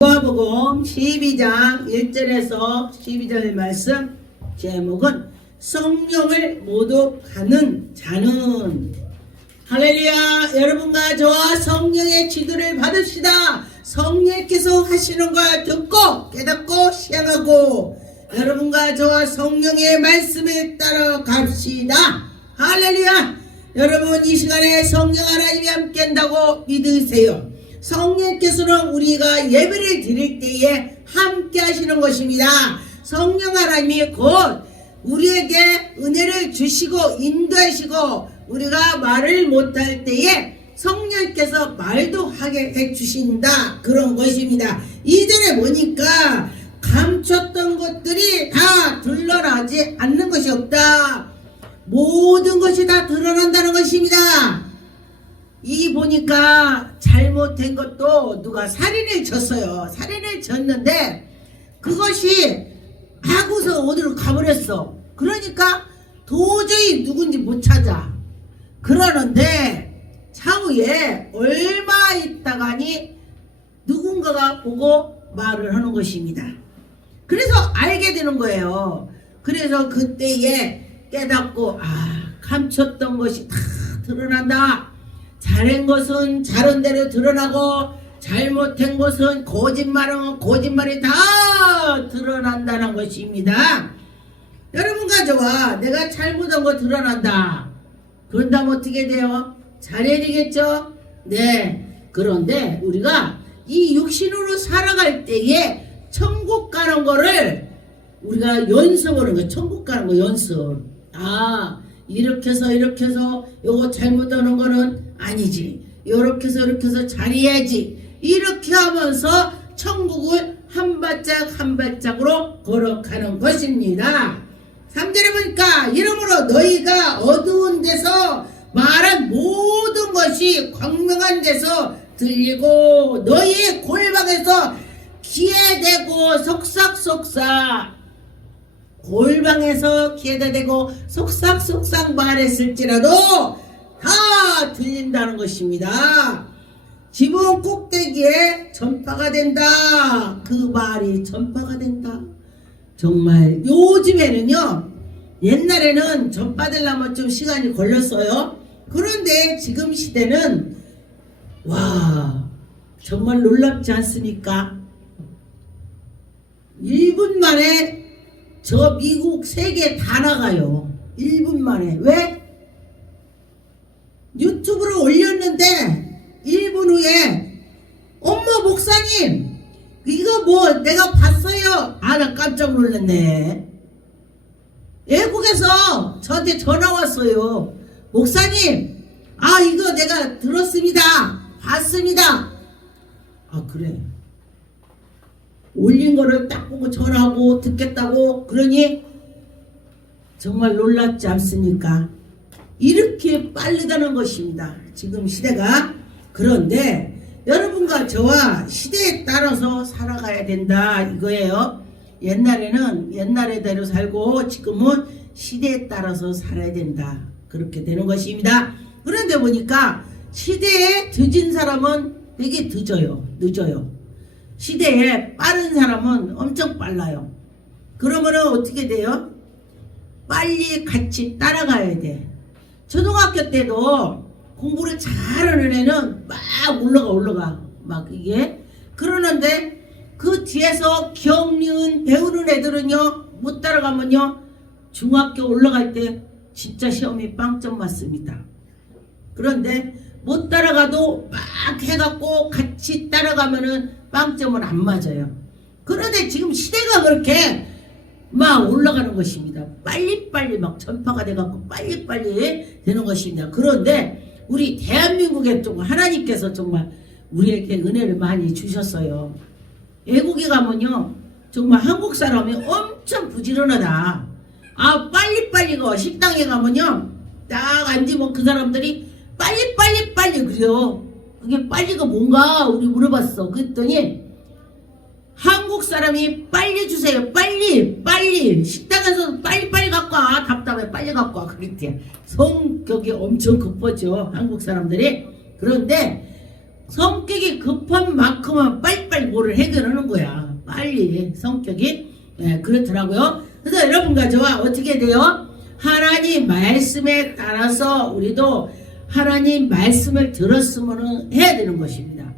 누가복음 12장 1절에서 12절 말씀 제목은 성령을 모독하는 자는. 할렐루야. 여러분과 저와 성령의 지도를 받읍시다. 성령께서 하시는 걸 듣고 깨닫고 시행하고 여러분과 저와 성령의 말씀을 따라갑시다. 할렐루야. 여러분 이 시간에 성령 하나님이 함께 한다고 믿으세요. 성령께서는 우리가 예배를 드릴 때에 함께 하시는 것입니다. 성령 하나님이 곧 우리에게 은혜를 주시고 인도하시고 우리가 말을 못할 때에 성령께서 말도 하게 해주신다. 그런 것입니다. 이전에 보니까 감췄던 것들이 다 드러나지 않는 것이 없다. 모든 것이 다 드러난다는 것입니다. 이 보니까 잘못된 것도 누가 살인을 쳤어요. 살인을 쳤는데 그것이 하고서 어디로 가버렸어. 그러니까 도저히 누군지 못 찾아. 그러는데 차후에 얼마 있다가니 누군가가 보고 말을 하는 것입니다. 그래서 알게 되는 거예요. 그래서 그때에 깨닫고 감췄던 것이 다 드러난다. 잘한 것은 잘한 대로 드러나고 잘못한 것은 거짓말은 거짓말이 다 드러난다는 것입니다. 여러분과 저와 내가 잘못한 거 드러난다. 그런다면 어떻게 돼요? 잘해야 되겠죠? 네. 그런데 우리가 이 육신으로 살아갈 때에 천국 가는 거를 우리가 연습하는 거예요. 천국 가는 거 연습. 이렇게 해서 요거 잘못하는 거는 아니지. 이렇게 해서 잘해야지. 이렇게 하면서 천국을 한 발짝 한 발짝으로 걸어가는 것입니다. 3절에 보니까 이러므로 너희가 어두운 데서 말한 모든 것이 광명한 데서 들리고 너희의 골방에서 귀에 대고 속삭속삭 골방에서 귀에다 대고 속삭속삭 말했을지라도 다 들린다는 것입니다. 지붕 꼭대기에 전파가 된다. 그 말이 전파가 된다. 정말 요즘에는요, 옛날에는 전파되려면 좀 시간이 걸렸어요. 그런데 지금 시대는 정말 놀랍지 않습니까? 1분 만에 저 미국 세계 다 나가요. 1분 만에. 왜? 유튜브로 올렸는데 1분 후에 엄마 목사님 이거 뭐 내가 봤어요. 나 깜짝 놀랐네. 외국에서 저한테 전화 왔어요. 목사님 이거 내가 들었습니다. 봤습니다. 그래. 올린 거를 딱 보고 전화하고 듣겠다고 그러니 정말 놀랍지 않습니까? 이렇게 빠르다는 것입니다. 지금 시대가. 그런데 여러분과 저와 시대에 따라서 살아가야 된다 이거예요. 옛날에는 옛날에대로 살고 지금은 시대에 따라서 살아야 된다. 그렇게 되는 것입니다. 그런데 보니까 시대에 늦은 사람은 되게 늦어요. 시대에 빠른 사람은 엄청 빨라요. 그러면은 어떻게 돼요? 빨리 같이 따라가야 돼. 초등학교 때도 공부를 잘하는 애는 막 올라가 막 이게. 그러는데 그 뒤에서 경리은 배우는 애들은요 못 따라가면요 중학교 올라갈 때 진짜 시험이 빵점 맞습니다. 그런데 못 따라가도 막 해갖고 같이 따라가면은 빵점은 안 맞아요. 그런데 지금 시대가 그렇게 막 올라가는 것입니다. 빨리빨리 막 전파가 돼갖고 빨리빨리 되는 것입니다. 그런데 우리 대한민국에 좀 하나님께서 정말 우리에게 은혜를 많이 주셨어요. 외국에 가면요 정말 한국 사람이 엄청 부지런하다. 빨리빨리 가. 식당에 가면요 딱 앉으면 그 사람들이 빨리 그래요. 그게 빨리가 뭔가 우리 물어봤어. 그랬더니 한국 사람이 빨리 주세요. 빨리 식당에서 빨리 갖고 와. 답답해 빨리 갖고 와. 그렇게 성격이 엄청 급하죠 한국 사람들이. 그런데 성격이 급한 만큼은 빨리빨리 뭐를 해결하는 거야. 빨리 성격이 그렇더라고요. 그래서 여러분과 저와 어떻게 돼요? 하나님 말씀에 따라서 우리도 하나님 말씀을 들었으면 해야 되는 것입니다.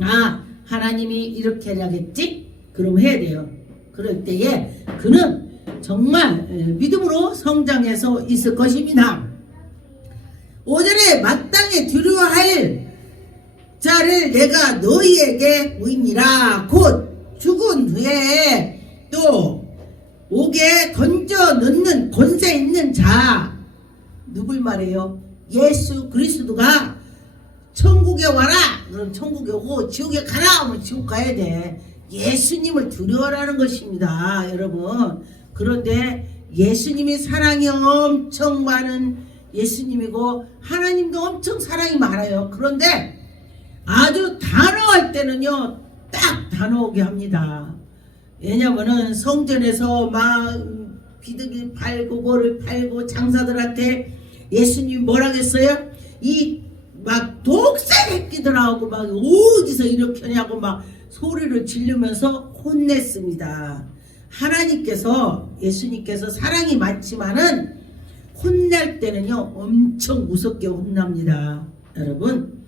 아, 하나님이 이렇게 하겠지? 그럼 해야 돼요. 그럴 때에 그는 정말 믿음으로 성장해서 있을 것입니다. 오전에 마땅히 두려워할 자를 내가 너희에게 보이니라. 곧 죽은 후에 또 옥에 던져 넣는 권세 있는 자. 누굴 말해요? 예수 그리스도가 천국에 와라 그럼 천국에 오고, 지옥에 가라 하면 지옥 가야 돼. 예수님을 두려워라는 것입니다, 여러분. 그런데 예수님이 사랑이 엄청 많은 예수님이고 하나님도 엄청 사랑이 많아요. 그런데 아주 단호할 때는요 딱 단호하게 합니다. 왜냐면은 성전에서 막 비둘기 팔고 뭐를 팔고 장사들한테 예수님이 뭐라겠어요? 이 막 독살 새끼들하고 막 어디서 이렇게 하냐고 막 소리를 지르면서 혼냈습니다. 하나님께서, 예수님께서 사랑이 많지만은 혼낼 때는요 엄청 무섭게 혼납니다. 여러분,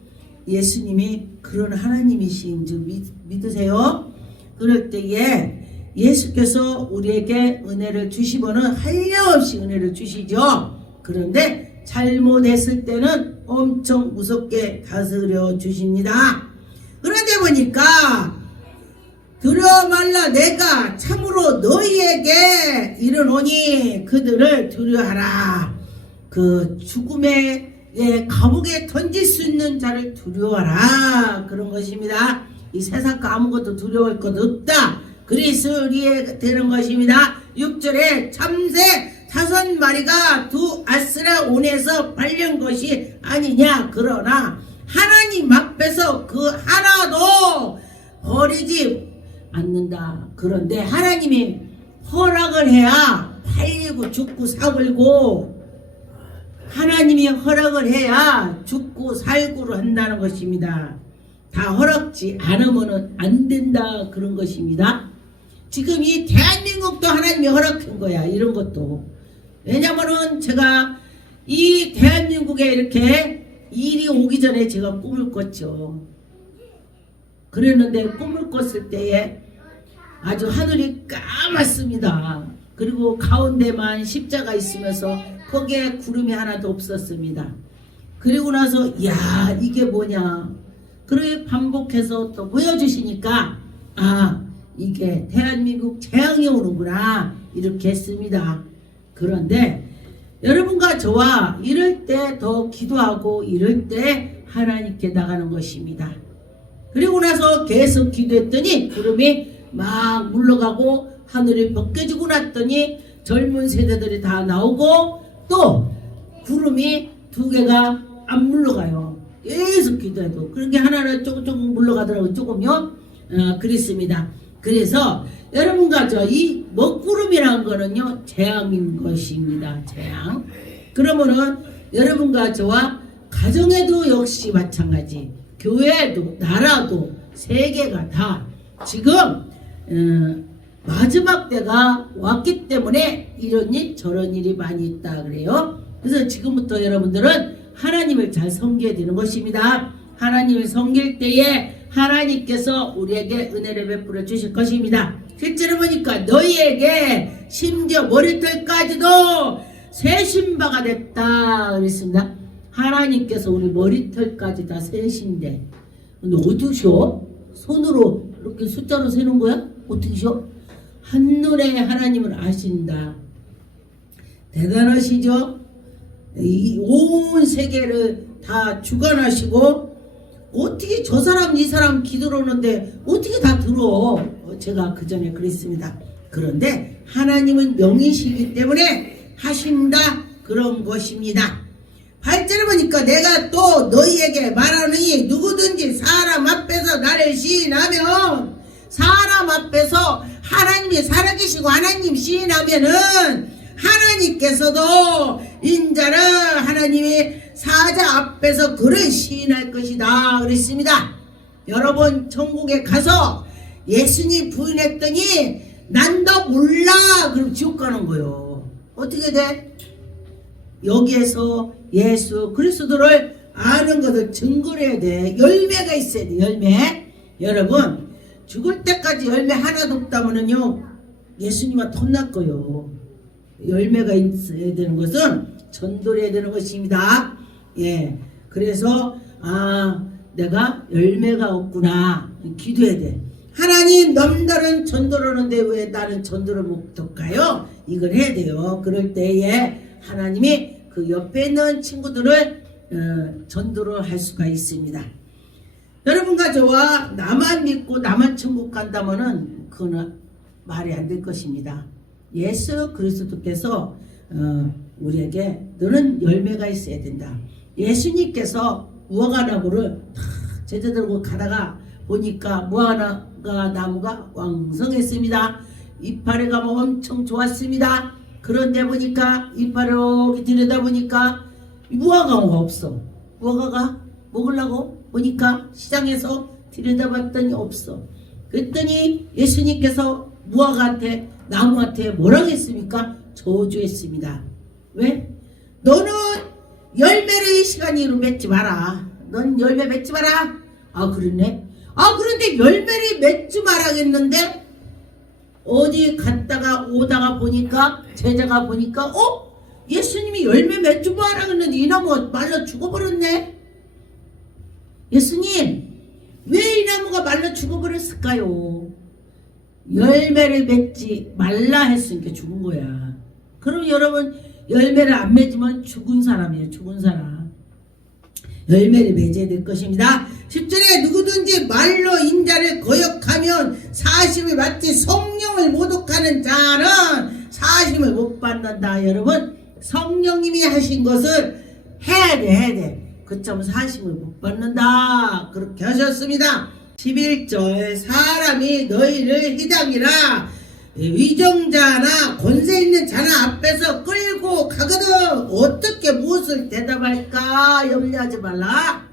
예수님이 그런 하나님이신 줄 믿으세요? 그럴 때에 예수께서 우리에게 은혜를 주시면은 한량없이 은혜를 주시죠. 그런데 잘못했을 때는 엄청 무섭게 다스려 주십니다. 그런데 보니까 두려워 말라, 내가 참으로 너희에게 이르노니 그들을 두려워하라. 그 죽음의 감옥에 던질 수 있는 자를 두려워하라. 그런 것입니다. 이 세상 거 아무것도 두려워할 것 없다. 그리스도에 되는 것입니다. 6절에 참새 5마리가 두 아스라 온에서 발린 것이 아니냐. 그러나 하나님 앞에서 그 하나도 버리지 않는다. 그런데 하나님이 허락을 해야 팔리고 죽고 사글고, 하나님이 허락을 해야 죽고 살고를 한다는 것입니다. 다 허락지 않으면 안 된다, 그런 것입니다. 지금 이 대한민국도 하나님이 허락한 거야, 이런 것도. 왜냐면은 제가 이 대한민국에 이렇게 일이 오기 전에 제가 꿈을 꿨죠. 그랬는데 꿈을 꿨을 때에 아주 하늘이 까맣습니다. 그리고 가운데만 십자가 있으면서 거기에 구름이 하나도 없었습니다. 그리고 나서 야, 이게 뭐냐, 그렇게 반복해서 또 보여주시니까 아, 이게 대한민국 재앙이 오는구나, 이렇게 했습니다. 그런데 여러분과 저와 이럴 때 더 기도하고 이럴 때 하나님께 나가는 것입니다. 그리고 나서 계속 기도했더니 구름이 막 물러가고 하늘이 벗겨지고 났더니 젊은 세대들이 다 나오고 또 구름이 2개가 안 물러가요. 계속 기도해도. 그렇게 하나는 조금 물러가더라고요. 조금요. 그렇습니다. 그래서 여러분과 저 이 먹구름이라는 거는요 재앙인 것입니다. 재앙. 그러면은 여러분과 저와 가정에도 역시 마찬가지, 교회도 나라도 세계가 다 지금 마지막 때가 왔기 때문에 이런 일 저런 일이 많이 있다 그래요. 그래서 지금부터 여러분들은 하나님을 잘 섬겨야 되는 것입니다. 하나님을 섬길 때에 하나님께서 우리에게 은혜를 베풀어 주실 것입니다. 실제로 보니까 너희에게 심지어 머리털까지도 세신 바가 됐다 그랬습니다. 하나님께서 우리 머리털까지 다 세신데, 근데 어떻게셔? 손으로 이렇게 숫자로 세는 거야? 어떻게셔? 한눈에 하나님을 아신다. 대단하시죠? 이 온 세계를 다 주관하시고, 어떻게 저 사람 이 사람 기도하는데 어떻게 다 들어? 제가 그 전에 그랬습니다. 그런데 하나님은 명이시기 때문에 하신다, 그런 것입니다. 8절에 보니까 내가 또 너희에게 말하느니 누구든지 사람 앞에서 나를 시인하면, 사람 앞에서 하나님이 살아계시고 하나님 시인하면은 하나님께서도 인자는 하나님이 사자 앞에서 그를 시인할 것이다 그랬습니다. 여러분 천국에 가서 예수님 부인했더니 난 너 몰라 그럼 지옥 가는 거예요. 어떻게 돼? 여기에서 예수 그리스도를 아는 것을 증거를 해야 돼. 열매가 있어야 돼. 열매. 여러분 죽을 때까지 열매 하나도 없다면요 예수님한테 혼날 거예요. 열매가 있어야 되는 것은 전도를 해야 되는 것입니다. 예. 그래서 내가 열매가 없구나 기도해야 돼. 하나님 남들은 전도를 하는데 왜 나는 전도를 못할까요? 이걸 해야 돼요. 그럴 때에 하나님이 그 옆에 있는 친구들을 전도를 할 수가 있습니다. 여러분과 저와 나만 믿고 나만 천국 간다면은 그건 말이 안 될 것입니다. 예수 그리스도께서 우리에게 너는 열매가 있어야 된다. 예수님께서 무화과나무를 제자 들고 가다가 보니까 무화과 나무가 왕성했습니다. 이파리 가면 엄청 좋았습니다. 그런데 보니까 이파리 이렇게 들여다보니까 무화과가 없어. 무화과가 먹으려고 보니까 시장에서 들여다봤더니 없어. 그랬더니 예수님께서 무화과한테 나무한테 뭐라고 했습니까? 저주했습니다. 왜? 너는 열매를 이 시간으로 맺지 마라. 넌 열매 맺지 마라. 그러네. 그런데 열매를 맺지 말라겠는데 어디 갔다가 오다가 보니까 제자가 보니까 예수님이 열매 맺지 말라겠는데 이 나무가 말라 죽어버렸네. 예수님 왜 이 나무가 말라 죽어버렸을까요? 열매를 맺지 말라 했으니까 죽은 거야. 그럼 여러분 열매를 안 맺으면 죽은 사람이에요. 죽은 사람. 열매를 맺어야 될 것입니다. 10절에 누구든지 말로 인자를 거역하면 사심을 받지 성령을 모독하는 자는 사심을 못 받는다. 여러분 성령님이 하신 것을 해야 돼. 그점 사심을 못 받는다. 그렇게 하셨습니다. 11절 사람이 너희를 희당이라 위정자나 권세 있는 자나 앞에서 끌고 가거든 어떻게 무엇을 대답할까 염려하지 말라.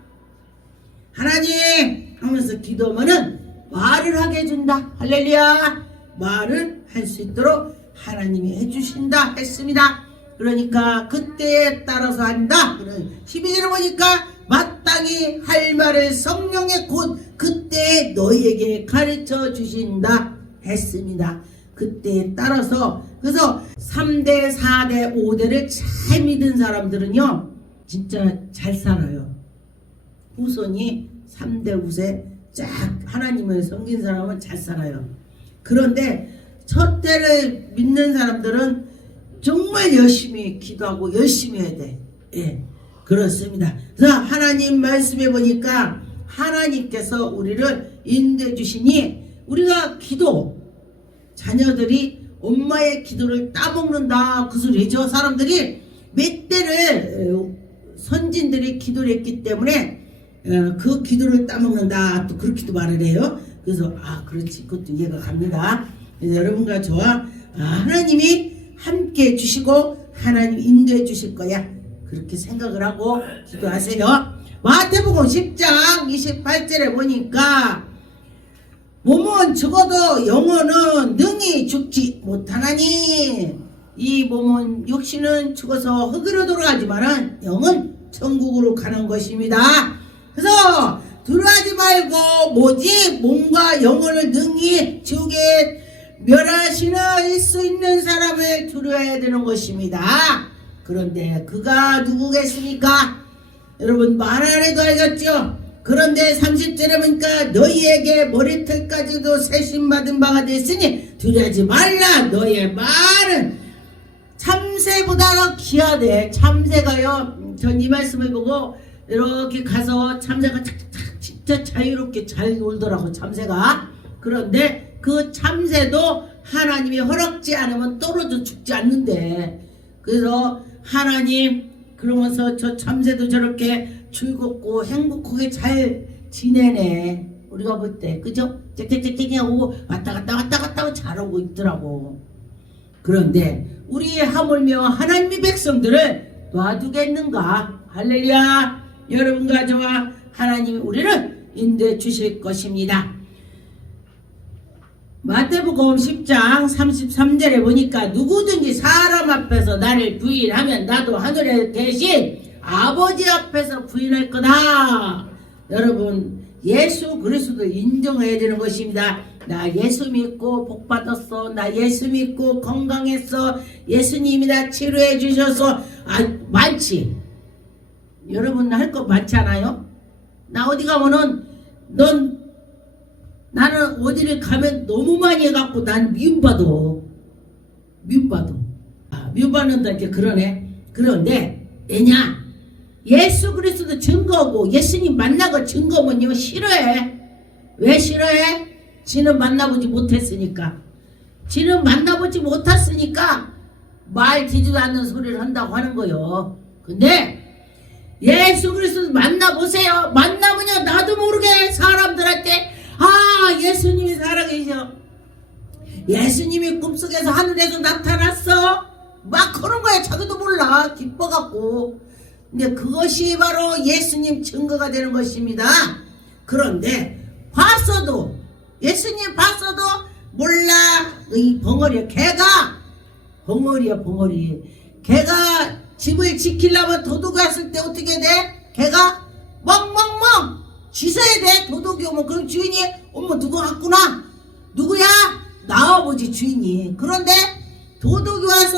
하나님 하면서 기도하면은 말을 하게 해준다. 할렐루야. 말을 할 수 있도록 하나님이 해주신다 했습니다. 그러니까 그때에 따라서 한다. 12절에 보니까 마땅히 할 말을 성령의 곧 그때에 너희에게 가르쳐 주신다 했습니다. 그때에 따라서. 그래서 3대 4대 5대를 잘 믿은 사람들은요 진짜 잘 살아요. 후손이 3대 후세 쫙 하나님을 섬긴 사람은 잘 살아요. 그런데 첫 대를 믿는 사람들은 정말 열심히 기도하고 열심히 해야 돼. 예, 그렇습니다. 그래서 하나님 말씀해 보니까 하나님께서 우리를 인도해 주시니 우리가 기도 자녀들이 엄마의 기도를 따먹는다 그 소리죠. 사람들이 몇 대를 선진들이 기도를 했기 때문에 그 기도를 따먹는다 또 그렇게도 말을 해요. 그래서 그렇지 그것도 이해가 갑니다. 그래서 여러분과 저와 하나님이 함께 해주시고 하나님 인도해 주실 거야 그렇게 생각을 하고 기도하세요. 마태복음 10장 28절에 보니까 몸은 죽어도 영혼은 능히 죽지 못하나니 이 몸은 육신은 죽어서 흙으로 돌아가지만은 영은 천국으로 가는 것입니다. 그래서 두려워하지 말고 뭐지 몸과 영혼을 능히 지옥에 멸하실 수 있는 사람을 두려워해야 되는 것입니다. 그런데 그가 누구겠습니까? 여러분 말 안 해도 알겠죠? 그런데 30절에 보니까 너희에게 머리털까지도 세심받은 바가 됐으니 두려워하지 말라. 너의 말은 참새보다 귀하대. 참새가요 전 이 말씀을 보고 이렇게 가서 참새가 착착착 진짜 자유롭게 잘 놀더라고 참새가. 그런데 그 참새도 하나님이 허락지 않으면 떨어져 죽지 않는데 그래서 하나님 그러면서 저 참새도 저렇게 즐겁고 행복하게 잘 지내네 우리가 볼 때 그죠? 짹짹짹짹 하고 왔다 갔다 하고 잘하고 있더라고. 그런데 우리 하물며 하나님의 백성들을 놔두겠는가? 할렐루야. 여러분과 저와 하나님이 우리를 인도해 주실 것입니다. 마태복음 10장 33절에 보니까 누구든지 사람 앞에서 나를 부인하면 나도 하늘에 계신 아버지 앞에서 부인할 거다. 여러분, 예수 그리스도 인정해야 되는 것입니다. 나 예수 믿고 복 받았어. 나 예수 믿고 건강했어. 예수님이 나 치료해 주셔서. 많지. 여러분 할 거 많지 않아요? 나 어디 가면은 나는 어디를 가면 너무 많이 해갖고 난 미움받아. 미움받는다 이렇게 그러네. 그런데 왜냐? 예수 그리스도 증거고 예수님 만난 거 증거면요 싫어해. 왜 싫어해? 지는 만나보지 못했으니까. 지는 만나보지 못했으니까 말 되지도 않는 소리를 한다고 하는 거요. 근데 예수 그리스도 만나보세요. 만나면요 나도 모르게 사람들한테 예수님이 살아계셔. 예수님이 꿈속에서 하늘에서 나타났어. 막 그런 거야. 자기도 몰라. 기뻐갖고. 근데 그것이 바로 예수님 증거가 되는 것입니다. 그런데 봤어도 예수님 봤어도 몰라. 이 벙어리야. 벙어리야. 걔가 집을 지키려면 도둑이 왔을 때 어떻게 돼? 걔가 멍멍멍 짖어야 돼. 도둑이 오면. 그럼 주인이 어머 누구 왔구나. 누구야? 나와보지 주인이. 그런데 도둑이 와서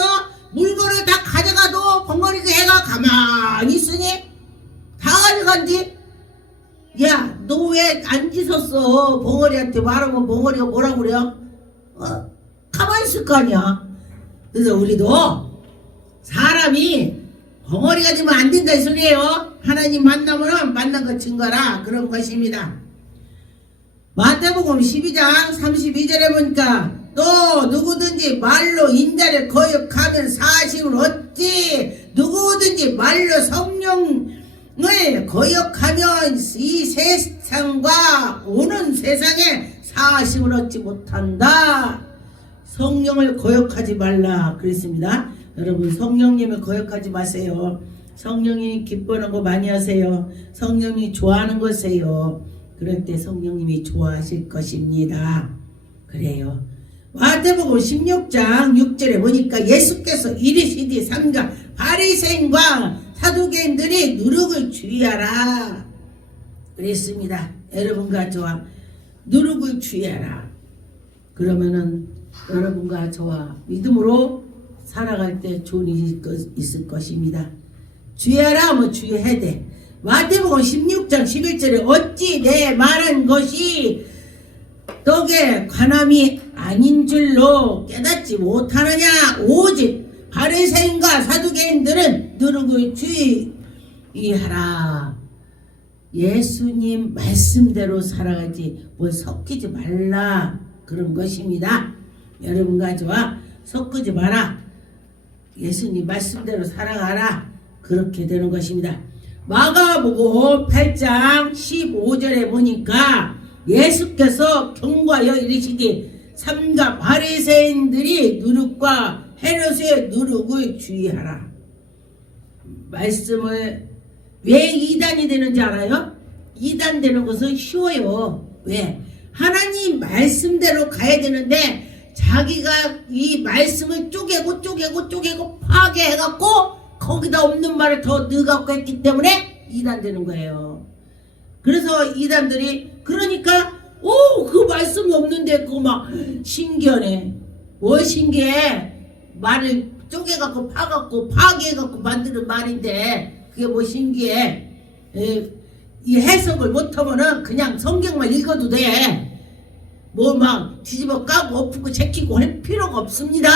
물건을 다 가져가도 벙어리 그 애가 가만히 있으니 다 가져간디. 야, 너 왜 안 짖었어? 벙어리한테 말하면 벙어리가 뭐라고 그래요? 가만히 있을 거 아니야. 그래서 우리도 사람이 벙어리가 되면 안 된다 이 소리예요. 하나님 만나면 만난 거 증거라. 그런 것입니다. 마태복음 12장 32절에 보니까 또 누구든지 말로 인자를 거역하면 사심을 얻지. 누구든지 말로 성령을 거역하면 이 세상과 오는 세상에 사심을 얻지 못한다. 성령을 거역하지 말라 그랬습니다. 여러분 성령님을 거역하지 마세요. 성령이 기뻐하는 거 많이 하세요. 성령이 좋아하는 것이에요. 그럴 때 성령님이 좋아하실 것입니다. 그래요. 마태복음 16장 6절에 보니까 예수께서 이르시되 삼가 바리새인과 사두개인들이 누룩을 주의하라 그랬습니다. 여러분과 저와 누룩을 주의하라. 그러면은 여러분과 저와 믿음으로 살아갈 때 좋은 일이 있을 것입니다. 주의하라 하면 주의해야 돼. 마태복음 16장 11절에 어찌 내 말한 것이 떡에 관함이 아닌 줄로 깨닫지 못하느냐. 오직 바리새인과 사두개인들은 누룩을 주의하라. 예수님 말씀대로 살아가지 뭘 섞이지 말라 그런 것입니다. 여러분과 저와 섞이지 마라. 예수님 말씀대로 살아가라. 그렇게 되는 것입니다. 마가복음 8장 15절에 보니까 예수께서 경고하여 이르시되 삼가 바리새인들이 누룩과 헤롯의 누룩을 주의하라. 말씀을 왜 이단이 되는지 알아요? 이단 되는 것은 쉬워요. 왜? 하나님 말씀대로 가야 되는데 자기가 이 말씀을 쪼개고 파괴해갖고 거기다 없는 말을 더 넣어갖고 했기 때문에 이단되는 거예요. 그래서 이단들이 그러니까 그 말씀이 없는데 그거 막 신기하네. 뭘 신기해? 말을 쪼개갖고 파갖고 파괴해갖고 만드는 말인데 그게 뭐 신기해? 이 해석을 못하면은 그냥 성경만 읽어도 돼. 뭐 막 뒤집어 까고 엎고 제끼고 할 필요가 없습니다.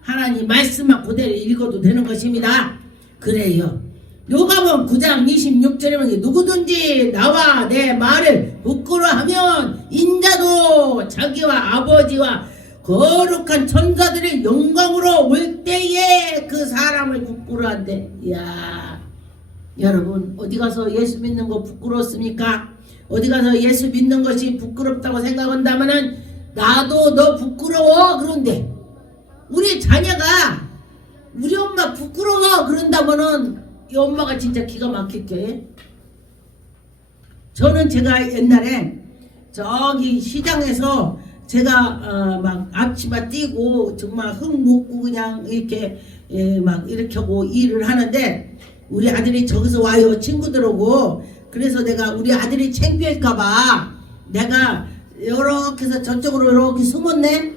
하나님 말씀만 그대로 읽어도 되는 것입니다. 그래요. 요가복음 9장 26절에 보면 누구든지 나와 내 말을 부끄러워하면 인자도 자기와 아버지와 거룩한 천사들의 영광으로 올 때에 그 사람을 부끄러워한대. 이야, 여러분 어디 가서 예수 믿는 거 부끄러웠습니까? 어디 가서 예수 믿는 것이 부끄럽다고 생각한다면은 나도 너 부끄러워 그런데 우리 자녀가 우리 엄마 부끄러워 그런다면은 이 엄마가 진짜 기가 막힐게. 저는 제가 옛날에 저기 시장에서 제가 막 앞치마 띄고 정말 흙 묻고 그냥 이렇게 막 이렇게 하고 일을 하는데 우리 아들이 저기서 와요, 친구들하고. 그래서 내가 우리 아들이 창피할까봐 내가 이렇게 해서 저쪽으로 이렇게 숨었네.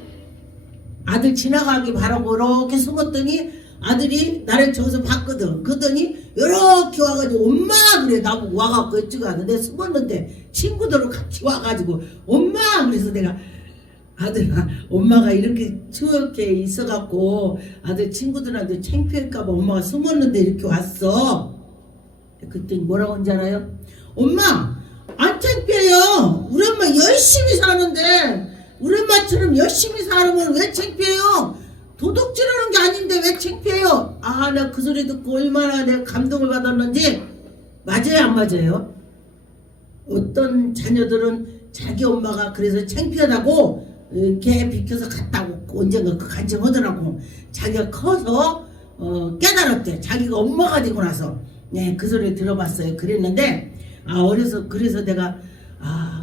아들 지나가기 바라고 이렇게 숨었더니 아들이 나를 저기서 봤거든. 그러더니 이렇게 와가지고 엄마 그래 나보고 와갖고 이쪽에 왔는데 숨었는데 친구들하고 같이 와가지고 엄마 그래서 내가 아들아 엄마가 이렇게 추억해 있어갖고 아들 친구들한테 창피할까봐 엄마가 숨었는데 이렇게 왔어. 그랬더니 뭐라고 한지 알아요? 엄마 안 창피해요. 우리 엄마 열심히 사는데 우리 엄마처럼 열심히 살면 왜 창피해요? 도둑질하는 게 아닌데 왜 창피해요? 아, 내가 그 소리 듣고 얼마나 내가 감동을 받았는지. 맞아요, 안 맞아요? 어떤 자녀들은 자기 엄마가 그래서 창피하다고 이렇게 비켜서 갔다고 언젠가 그 간증하더라고. 자기가 커서 깨달았대. 자기가 엄마가 되고 나서. 네, 그 소리 들어봤어요. 그랬는데 어려서 그래서 내가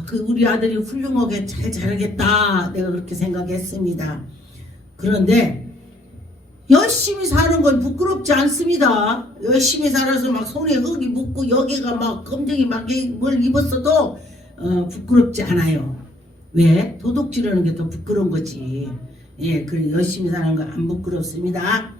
그 우리 아들이 훌륭하게 잘 자라겠다 내가 그렇게 생각했습니다. 그런데 열심히 사는 건 부끄럽지 않습니다. 열심히 살아서 막 손에 흙이 묻고 여기가 막 검정이 막 뭘 입었어도 부끄럽지 않아요. 왜? 도둑질하는 게 더 부끄러운 거지. 예, 그래 열심히 사는 거 안 부끄럽습니다.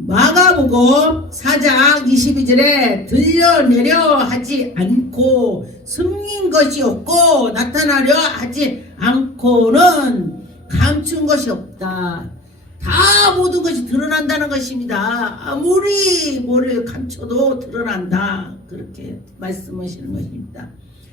마가복음 4장 22절에 들려내려 하지 않고 숨긴 것이 없고 나타나려 하지 않고는 감춘 것이 없다. 다 모든 것이 드러난다는 것입니다. 아무리 뭐를 감춰도 드러난다. 그렇게 말씀하시는 것입니다.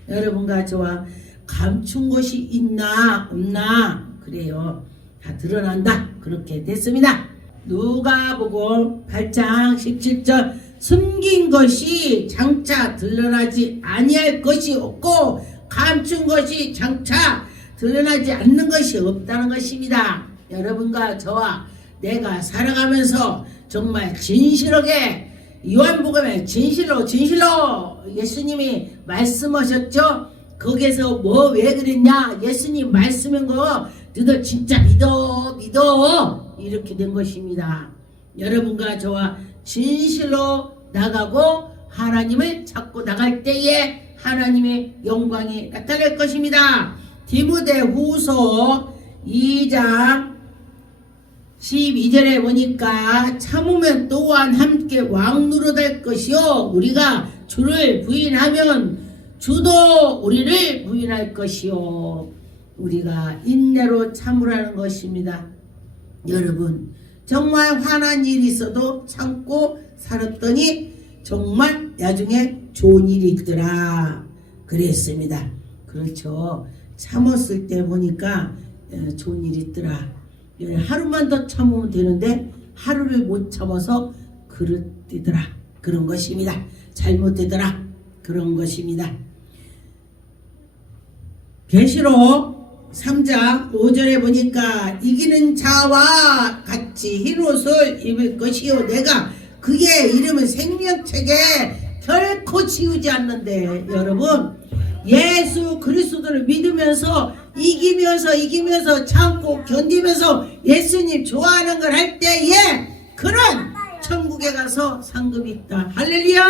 여러분과 저와 감춘 것이 있나 없나 그래요. 다 드러난다. 그렇게 됐습니다. 누가복음 8장 17절 숨긴 것이 장차 드러나지 아니할 것이 없고 감춘 것이 장차 드러나지 않는 것이 없다는 것입니다. 여러분과 저와 내가 살아가면서 정말 진실하게 요한복음에 진실로 예수님이 말씀하셨죠. 거기에서 뭐 왜 그랬냐 예수님 말씀인 거 너도 진짜 믿어 이렇게 된 것입니다. 여러분과 저와 진실로 나가고 하나님을 찾고 나갈 때에 하나님의 영광이 나타날 것입니다. 디모데후서 2장 12절에 보니까 참으면 또한 함께 왕노릇할 것이요 우리가 주를 부인하면 주도 우리를 부인할 것이요. 우리가 인내로 참으라는 것입니다. 여러분 정말 화난 일이 있어도 참고 살았더니 정말 나중에 좋은 일이 있더라 그랬습니다. 그렇죠. 참았을 때 보니까 좋은 일이 있더라. 하루만 더 참으면 되는데 하루를 못 참아서 그렇더라 그런 것입니다. 잘못되더라 그런 것입니다. 계시록 3장 5절에 보니까 이기는 자와 같이 흰 옷을 입을 것이요 내가 그의 이름을 생명책에 결코 지우지 않는데 여러분 예수 그리스도를 믿으면서 이기면서 참고 견디면서 예수님 좋아하는 걸 할 때에 그런 천국에 가서 상급이 있다. 할렐루야.